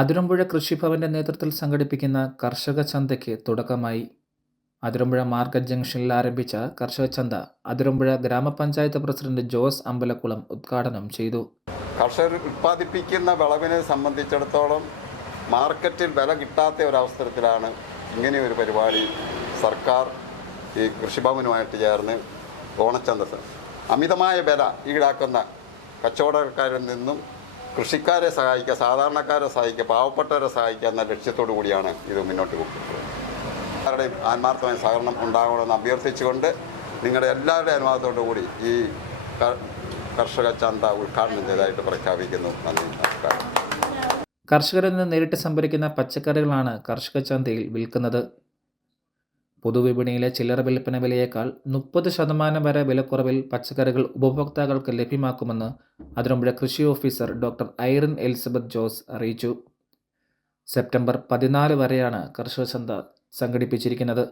അതിരമ്പുഴ കൃഷിഭവന്റെ നേതൃത്വത്തിൽ സംഘടിപ്പിക്കുന്ന കർഷക ചന്തയ്ക്ക് തുടക്കമായി. അതിരമ്പുഴ മാർക്കറ്റ് ജംഗ്ഷനിൽ ആരംഭിച്ച കർഷക ചന്ത അതിരമ്പുഴ ഗ്രാമപഞ്ചായത്ത് പ്രസിഡന്റ് ജോസ് അമ്പലക്കുളം ഉദ്ഘാടനം ചെയ്തു. കർഷകർ ഉൽപ്പാദിപ്പിക്കുന്ന വിളവിനെ സംബന്ധിച്ചിടത്തോളം മാർക്കറ്റിൽ വില കിട്ടാത്ത ഒരവസരത്തിലാണ് ഇങ്ങനെയൊരു പരിപാടി സർക്കാർ ഈ കൃഷിഭവനുമായിട്ട് ചേർന്ന് ഓണച്ചന്ത അമിതമായ വില ഈടാക്കുന്ന കച്ചവടക്കാരിൽ നിന്നും കൃഷിക്കാരെ സഹായിക്കുക, സാധാരണക്കാരെ സഹായിക്കുക, പാവപ്പെട്ടവരെ സഹായിക്കുക എന്ന ലക്ഷ്യത്തോടു കൂടിയാണ് ഇത് മുന്നോട്ട് പോകുന്നത്. എല്ലാവരുടെയും ആത്മാർത്ഥമായ സഹകരണം ഉണ്ടാകണമെന്ന് അഭ്യർത്ഥിച്ചുകൊണ്ട് നിങ്ങളുടെ എല്ലാവരുടെയും അനുവാദത്തോടു കൂടി ഈ കർഷക ചന്ത ഉദ്ഘാടനം ചെയ്തതായിട്ട് പ്രഖ്യാപിക്കുന്നു. നന്ദി, നമസ്കാരം. കർഷകരിൽ നിന്ന് നേരിട്ട് സംഭരിക്കുന്ന പച്ചക്കറികളാണ് കർഷക ചന്തയിൽ വിൽക്കുന്നത്. പൊതുവിപണിയിലെ ചില്ലറ വിൽപ്പന വിലയേക്കാൾ 30% വരെ വിലക്കുറവിൽ പച്ചക്കറികൾ ഉപഭോക്താക്കൾക്ക് ലഭ്യമാക്കുമെന്ന് അതിരമ്പുഴ കൃഷി officer doctor Irene Elizabeth Jose അറിയിച്ചു. സെപ്റ്റംബർ 14 വരെയാണ് കർഷക ചന്ത സംഘടിപ്പിച്ചിരിക്കുന്നത്.